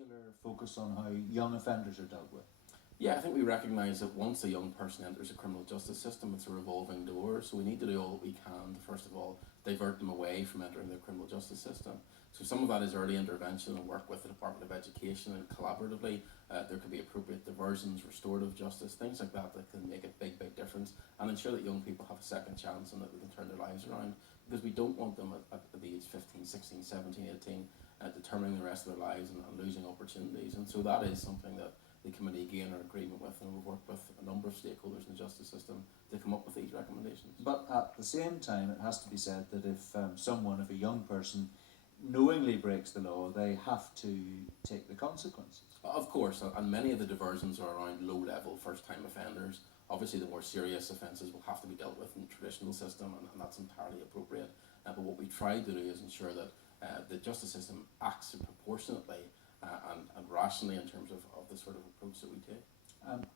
particular focus on how young offenders are dealt with? Yeah, I think we recognise that once a young person enters a criminal justice system, it's a revolving door. So we need to do all that we can to, first of all, divert them away from entering the criminal justice system. So some of that is early intervention and work with the Department of Education, and collaboratively there could be appropriate diversions, restorative justice, things like that that can make a big difference and ensure that young people have a second chance and that we can turn their lives around. Because we don't want them at the age 15, 16, 17, 18 determining the rest of their lives and losing opportunities. And so that is something that the committee again are in agreement with, and we've worked with a number of stakeholders in the justice system to come up with these recommendations. But at the same time, it has to be said that if if a young person knowingly breaks the law, they have to take the consequences. Of course, and many of the diversions are around low-level first-time offenders. Obviously, the more serious offences will have to be dealt with in the traditional system, and that's entirely appropriate. But what we try to do is ensure that the justice system acts proportionately and rationally in terms of the sort of approach that we take.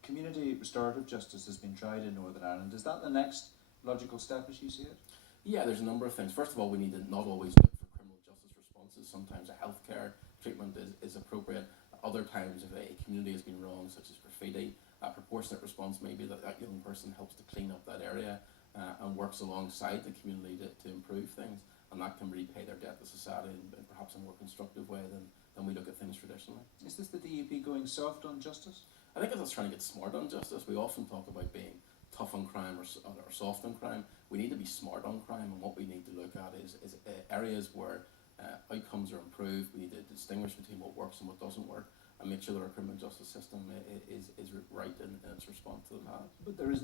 Community restorative justice has been tried in Northern Ireland. Is that the next logical step as you see it? Yeah, there's a number of things. First of all, we need to not always look for criminal justice responses. Sometimes a healthcare treatment is appropriate. Other times, if a community has been wronged, such as graffiti, a proportionate response may be that young person helps to clean up that area and works alongside the community to improve things, and that can repay their debt to society in perhaps a more constructive way than we look at things traditionally. Is this the DUP going soft on justice? I think it's us trying to get smart on justice. We often talk about being tough on crime or soft on crime. We need to be smart on crime, and what we need to look at is areas where outcomes are improved. We need to distinguish between what works and what doesn't work, and make sure that our criminal justice system is right in its response to that. But there is